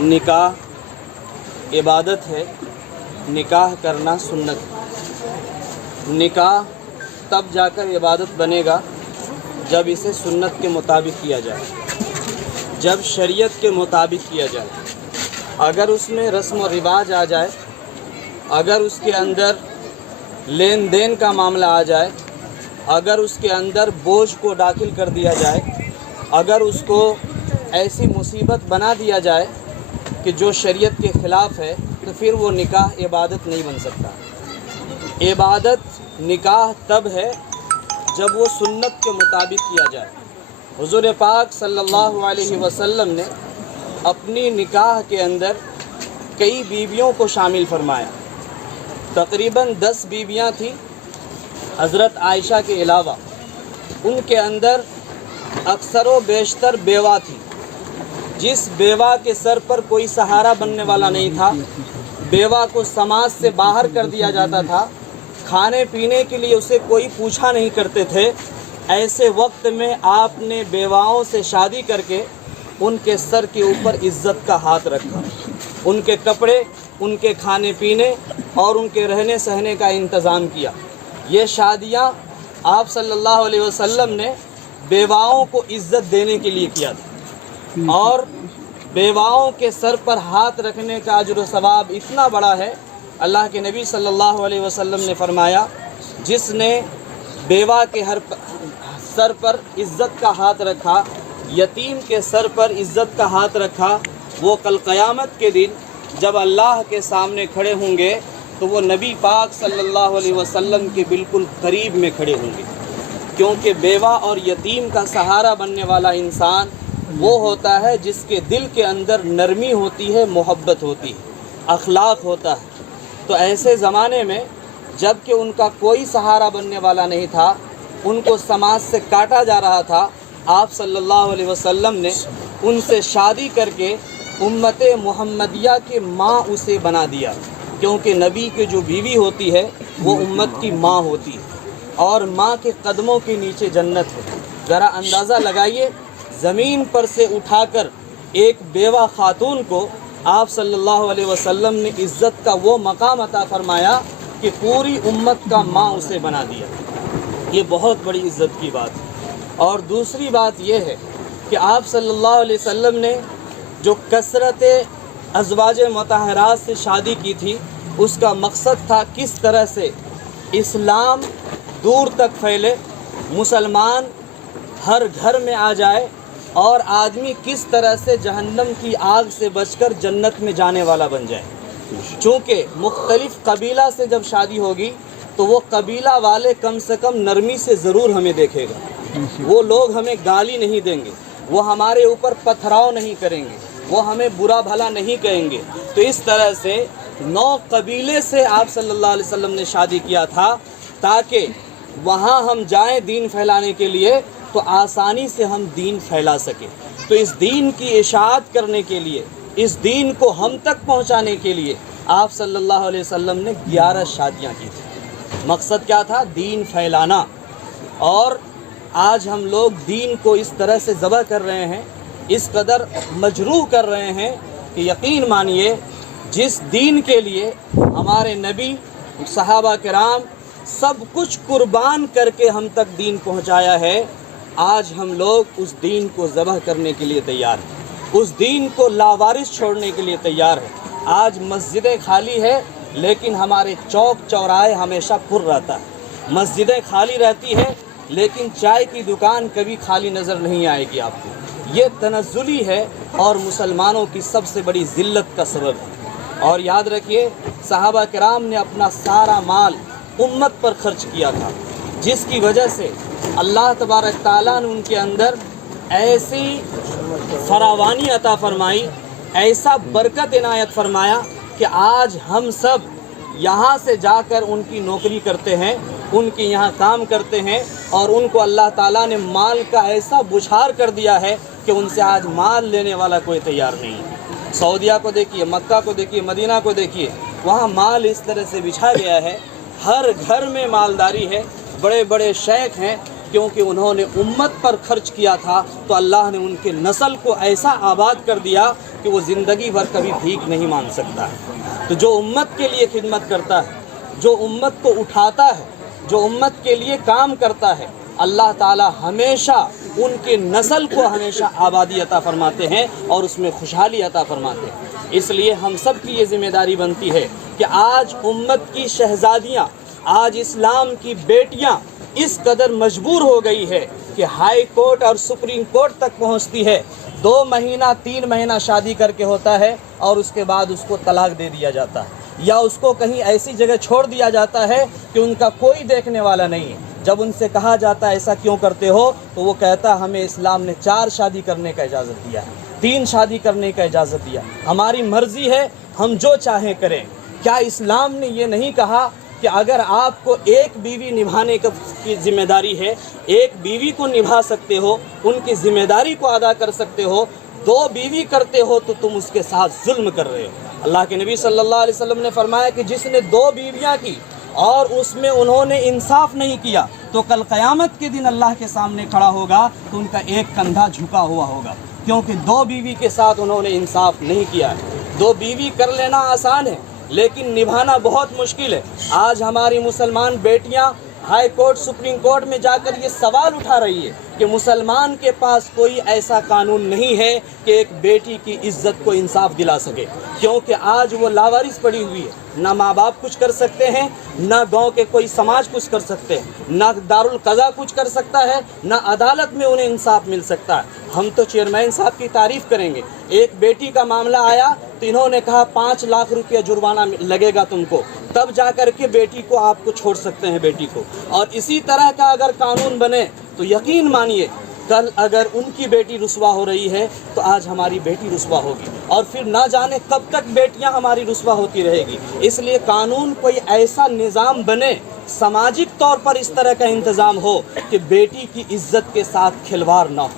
نکاح عبادت ہے، نکاح کرنا سنت ہے۔ نکاح تب جا کر عبادت بنے گا جب اسے سنت کے مطابق کیا جائے، جب شریعت کے مطابق کیا جائے۔ اگر اس میں رسم و رواج آ جائے، اگر اس کے اندر لین دین کا معاملہ آ جائے، اگر اس کے اندر بوجھ کو داخل کر دیا جائے، اگر اس کو ایسی مصیبت بنا دیا جائے کہ جو شریعت کے خلاف ہے، تو پھر وہ نکاح عبادت نہیں بن سکتا۔ عبادت نکاح تب ہے جب وہ سنت کے مطابق کیا جائے۔ حضور پاک صلی اللہ علیہ وسلم نے اپنی نکاح کے اندر کئی بیویوں کو شامل فرمایا، تقریباً 10 بیویاں تھیں حضرت عائشہ کے علاوہ۔ ان کے اندر اکثر و بیشتر بیوہ تھی۔ جس بیوہ کے سر پر کوئی سہارا بننے والا نہیں تھا، بیوہ کو سماج سے باہر کر دیا جاتا تھا، کھانے پینے کے لیے اسے کوئی پوچھا نہیں کرتے تھے، ایسے وقت میں آپ نے بیواؤں سے شادی کر کے ان کے سر کے اوپر عزت کا ہاتھ رکھا، ان کے کپڑے، ان کے کھانے پینے اور ان کے رہنے سہنے کا انتظام کیا۔ یہ شادیاں آپ صلی اللہ علیہ وسلم نے بیواؤں کو عزت دینے کے لیے کیا تھا، اور بیواؤں کے سر پر ہاتھ رکھنے کا اجر و ثواب اتنا بڑا ہے۔ اللہ کے نبی صلی اللہ علیہ وسلم نے فرمایا، جس نے بیوہ کے سر پر عزت کا ہاتھ رکھا، یتیم کے سر پر عزت کا ہاتھ رکھا، وہ کل قیامت کے دن جب اللہ کے سامنے کھڑے ہوں گے تو وہ نبی پاک صلی اللہ علیہ وسلم کے بالکل قریب میں کھڑے ہوں گے، کیونکہ بیوہ اور یتیم کا سہارا بننے والا انسان وہ ہوتا ہے جس کے دل کے اندر نرمی ہوتی ہے، محبت ہوتی ہے، اخلاق ہوتا ہے۔ تو ایسے زمانے میں جب کہ ان کا کوئی سہارا بننے والا نہیں تھا، ان کو سماج سے کاٹا جا رہا تھا، آپ صلی اللہ علیہ وسلم نے ان سے شادی کر کے امت محمدیہ کی ماں اسے بنا دیا، کیونکہ نبی کی جو بیوی ہوتی ہے وہ امت کی ماں ہوتی ہے، اور ماں کے قدموں کے نیچے جنت ہے۔ ذرا اندازہ لگائیے، زمین پر سے اٹھا کر ایک بیوہ خاتون کو آپ صلی اللہ علیہ وسلم نے عزت کا وہ مقام عطا فرمایا کہ پوری امت کا ماں اسے بنا دیا۔ یہ بہت بڑی عزت کی بات ہے۔ اور دوسری بات یہ ہے کہ آپ صلی اللہ علیہ وسلم نے جو کثرت ازواج مطہرات سے شادی کی تھی، اس کا مقصد تھا کس طرح سے اسلام دور تک پھیلے، مسلمان ہر گھر میں آ جائے، اور آدمی کس طرح سے جہنم کی آگ سے بچ کر جنت میں جانے والا بن جائے۔ چونکہ مختلف قبیلہ سے جب شادی ہوگی تو وہ قبیلہ والے کم سے کم نرمی سے ضرور ہمیں دیکھے گا، وہ لوگ ہمیں گالی نہیں دیں گے، وہ ہمارے اوپر پتھراؤ نہیں کریں گے، وہ ہمیں برا بھلا نہیں کہیں گے۔ تو اس طرح سے 9 قبیلے سے آپ صلی اللہ علیہ وسلم نے شادی کیا تھا، تاکہ وہاں ہم جائیں دین پھیلانے کے لیے تو آسانی سے ہم دین پھیلا سکیں۔ تو اس دین کی اشاعت کرنے کے لیے، اس دین کو ہم تک پہنچانے کے لیے آپ صلی اللہ علیہ وسلم نے 11 شادیاں کی تھیں۔ مقصد کیا تھا؟ دین پھیلانا۔ اور آج ہم لوگ دین کو اس طرح سے ذبح کر رہے ہیں، اس قدر مجروح کر رہے ہیں کہ یقین مانیے جس دین کے لیے ہمارے نبی، صحابہ کرام سب کچھ قربان کر کے ہم تک دین پہنچایا ہے، آج ہم لوگ اس دین کو ذبح کرنے کے لیے تیار ہیں، اس دین کو لاوارث چھوڑنے کے لیے تیار ہیں۔ آج مسجدیں خالی ہے، لیکن ہمارے چوک چوراہے ہمیشہ پر رہتا ہے۔ مسجدیں خالی رہتی ہے، لیکن چائے کی دکان کبھی خالی نظر نہیں آئے گی آپ کو۔ یہ تنزلی ہے اور مسلمانوں کی سب سے بڑی ذلت کا سبب ہے۔ اور یاد رکھیے، صحابہ کرام نے اپنا سارا مال امت پر خرچ کیا تھا، جس کی وجہ سے اللہ تبارک تعالیٰ نے ان کے اندر ایسی فراوانی عطا فرمائی، ایسا برکت عنایت فرمایا کہ آج ہم سب یہاں سے جا کر ان کی نوکری کرتے ہیں، ان کے یہاں کام کرتے ہیں، اور ان کو اللہ تعالیٰ نے مال کا ایسا بچھار کر دیا ہے کہ ان سے آج مال لینے والا کوئی تیار نہیں ہے۔ سعودیہ کو دیکھیے، مکہ کو دیکھیے، مدینہ کو دیکھیے، وہاں مال اس طرح سے بچھا گیا ہے، ہر گھر میں مالداری ہے، بڑے بڑے شیخ ہیں، کیونکہ انہوں نے امت پر خرچ کیا تھا تو اللہ نے ان کے نسل کو ایسا آباد کر دیا کہ کہ وہ ज़िंदगी भर कभी भीख नहीं मांग सकता है। तो जो उम्मत के लिए खिदमत करता है, जो उम्मत को उठाता है, जो उम्मत के लिए काम करता है, अल्लाह ताला हमेशा उनके नस्ल को हमेशा आबादी अता फरमाते हैं और उसमें खुशहाली अता फरमाते हैं। इसलिए हम सब की ये ज़िम्मेदारी बनती है कि आज उम्मत की शहज़ादियाँ, आज इस्लाम की बेटियाँ इस कदर मजबूर हो गई है कि हाई कोर्ट और सुप्रीम कोर्ट तक पहुंचती है। 2 महीना 3 महीना शादी करके होता है और उसके बाद उसको तलाक दे दिया जाता है या उसको कहीं ऐसी जगह छोड़ दिया जाता है कि उनका कोई देखने वाला नहीं है। जब उनसे कहा जाता है ऐसा क्यों करते हो, तो वो कहता है हमें इस्लाम ने 4 शादी करने का इजाज़त दिया है, 3 शादी करने का इजाज़त दिया, हमारी मर्ज़ी है, हम जो चाहें करें। क्या इस्लाम ने ये नहीं कहा कि अगर आपको एक बीवी निभाने की ज़िम्मेदारी है, एक बीवी को निभा सकते हो, उनकी ज़िम्मेदारी को अदा कर सकते हो, 2 बीवी करते हो तो तुम उसके साथ जुल्म कर रहे हो। अल्लाह के नबी सल्लल्लाहु अलैहि वसल्लम ने फरमाया कि जिसने 2 बीवियाँ की और उसमें उन्होंने इंसाफ नहीं किया तो कल क़यामत के दिन अल्लाह के सामने खड़ा होगा तो उनका एक कंधा झुका हुआ होगा, क्योंकि 2 बीवी के साथ उन्होंने इंसाफ नहीं किया है। 2 बीवी कर लेना आसान है लेकिन निभाना बहुत मुश्किल है। आज हमारी मुसलमान बेटियां हाई कोर्ट सुप्रीम कोर्ट में जाकर ये सवाल उठा रही है कि मुसलमान के पास कोई ऐसा कानून नहीं है कि एक बेटी की इज्जत को इंसाफ दिला सके, क्योंकि आज वो लावारिस पड़ी हुई है। ना माँ बाप कुछ कर सकते हैं, ना गांव के कोई समाज कुछ कर सकते हैं, ना दारुल कज़ा कुछ कर सकता है, ना अदालत में उन्हें इंसाफ मिल सकता है। हम तो चेयरमैन साहब की तारीफ़ करेंगे। एक बेटी का मामला आया तो इन्होंने कहा 5 लाख रुपया जुर्माना लगेगा तुमको, तब जा कर के बेटी को आपको छोड़ सकते हैं बेटी को। और इसी तरह का अगर कानून बने तो यकीन मानिए कल अगर उनकी बेटी रुस्वा हो रही है तो आज हमारी बेटी रुस्वा होगी और फिर ना जाने कब तक बेटियां हमारी रुस्वा होती रहेगी। इसलिए कानून कोई ऐसा निज़ाम बने, सामाजिक तौर पर इस तरह का इंतज़ाम हो कि बेटी की इज्जत के साथ खिलवाड़ ना हो,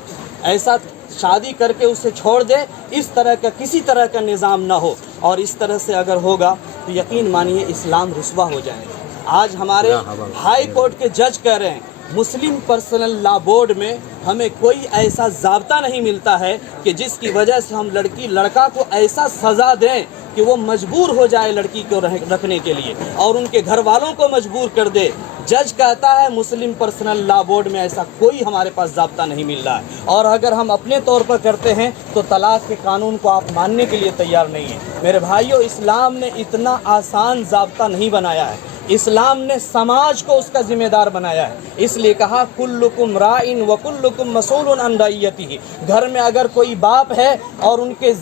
ऐसा शादी करके उसे छोड़ दे, इस तरह का किसी तरह का निज़ाम ना हो। और इस तरह से अगर होगा तो यकीन मानिए इस्लाम रुस्वा हो जाएगा। आज हमारे हाई कोर्ट के जज कह रहे हैं मुस्लिम पर्सनल लॉ बोर्ड में हमें कोई ऐसा ज़ाब्ता नहीं मिलता है कि जिसकी वजह से हम लड़का को ऐसा सज़ा दें कि वो मजबूर हो जाए लड़की को रखने के लिए और उनके घर वालों को मजबूर कर दे। जज कहता है मुस्लिम पर्सनल लॉ बोर्ड में ऐसा कोई हमारे पास ज़ाब्ता नहीं मिल रहा है, और अगर हम अपने तौर पर करते हैं तो तलाक के कानून को आप मानने के लिए तैयार नहीं है। मेरे भाइयों, इस्लाम ने इतना आसान ज़ाब्ता नहीं बनाया है, इस्लाम ने समाज को उसका ज़िम्मेदार बनाया है। इसलिए कहा कुल्लुकुम राइन व कुल्लुकुम मसूलुन अन रइयतिही। घर में अगर कोई बाप है और उनके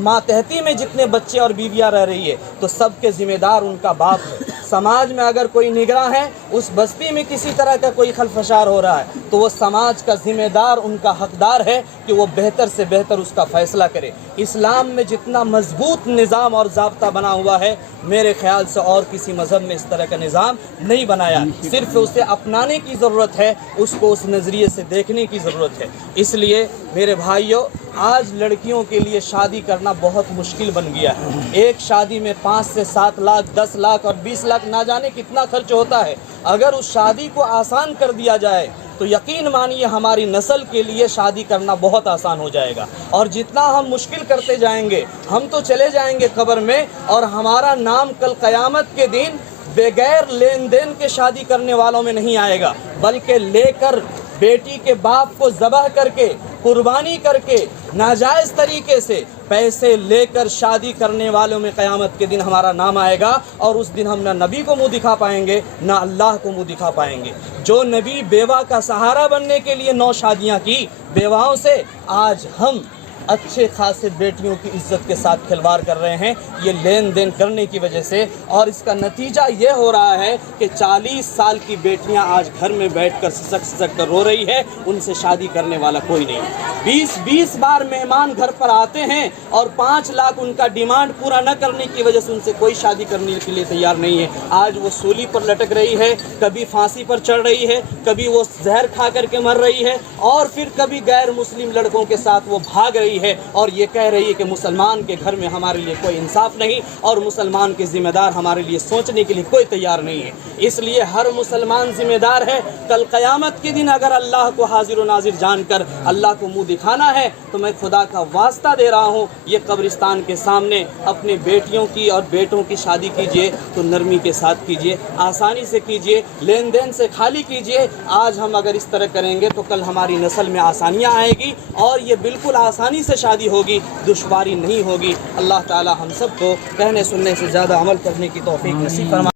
मातहती में जितने बच्चे और बीवियां रह रही है तो सबके ज़िम्मेदार उनका बाप है। समाज में अगर कोई निगरान है, उस बस्ती में किसी तरह का कोई खलफशार हो रहा है तो वो समाज का ज़िम्मेदार, उनका हकदार है कि वो बेहतर से बेहतर उसका फ़ैसला करे। इस्लाम में जितना मजबूत निज़ाम और ज़ाब्ता बना हुआ है, मेरे ख़्याल से और किसी मज़हब में इस तरह का निज़ाम नहीं बनाया। सिर्फ उसे अपनाने की ज़रूरत है, उसको उस नज़रिए से देखने की ज़रूरत है। इसलिए मेरे भाइयों, आज लड़कियों के लिए शादी करना बहुत मुश्किल बन गया है। एक शादी में 5 से 7 लाख, 10 लाख और 20 लाख ना जाने कितना खर्च होता है। अगर उस शादी को आसान कर दिया जाए तो यकीन मानिए हमारी नस्ल के लिए शादी करना बहुत आसान हो जाएगा। और जितना हम मुश्किल करते जाएंगे, हम तो चले जाएंगे कब्र में और हमारा नाम कल क़यामत के दिन बगैर लेन देन के शादी करने वालों में नहीं आएगा, बल्कि लेकर बेटी के बाप को ज़बह करके, कुर्बानी करके, नाजायज़ तरीके से पैसे लेकर शादी करने वालों में क़यामत के दिन हमारा नाम आएगा। और उस दिन हम ना नबी को मुंह दिखा पाएंगे, ना अल्लाह को मुंह दिखा पाएंगे। जो नबी बेवा का सहारा बनने के लिए 9 शादियाँ की बेवाओं से, आज हम अच्छे खासे बेटियों की इज्जत के साथ खिलवाड़ कर रहे हैं, ये लेन देन करने की वजह से। और इसका नतीजा ये हो रहा है कि 40 साल की बेटियां आज घर में बैठकर सिसक सिसक कर रो रही है, उनसे शादी करने वाला कोई नहीं। 20-20 बार मेहमान घर पर आते हैं और 5 लाख उनका डिमांड पूरा न करने की वजह से उनसे कोई शादी करने के लिए तैयार नहीं है। आज वो सूली पर लटक रही है, कभी फांसी पर चढ़ रही है, कभी वो जहर खा करके मर रही है, और फिर कभी गैर मुस्लिम लड़कों के साथ वो भाग रही है। رہی ہے اور یہ کہہ رہی ہے کہ مسلمان کے گھر میں ہمارے لیے کوئی انصاف نہیں اور مسلمان کے ذمہ دار ہمارے لیے سوچنے کے لیے کوئی تیار نہیں ہے۔ اس لیے ہر مسلمان ذمہ دار ہے، کل قیامت کے دن اگر اللہ کو حاضر و ناظر جان کر اللہ کو منہ دکھانا ہے تو میں خدا کا واسطہ دے رہا ہوں، یہ قبرستان کے سامنے اپنے بیٹیوں کی اور بیٹوں کی شادی کیجئے تو نرمی کے ساتھ کیجئے، آسانی سے کیجئے، لین دین سے خالی کیجئے۔ آج ہم اگر اس طرح کریں گے تو کل ہماری نسل میں آسانیاں آئے گی اور یہ بالکل آسانی سے شادی ہوگی، دشواری نہیں ہوگی۔ اللہ تعالی ہم سب کو کہنے سننے سے زیادہ عمل کرنے کی توفیق نصیب فرمائے۔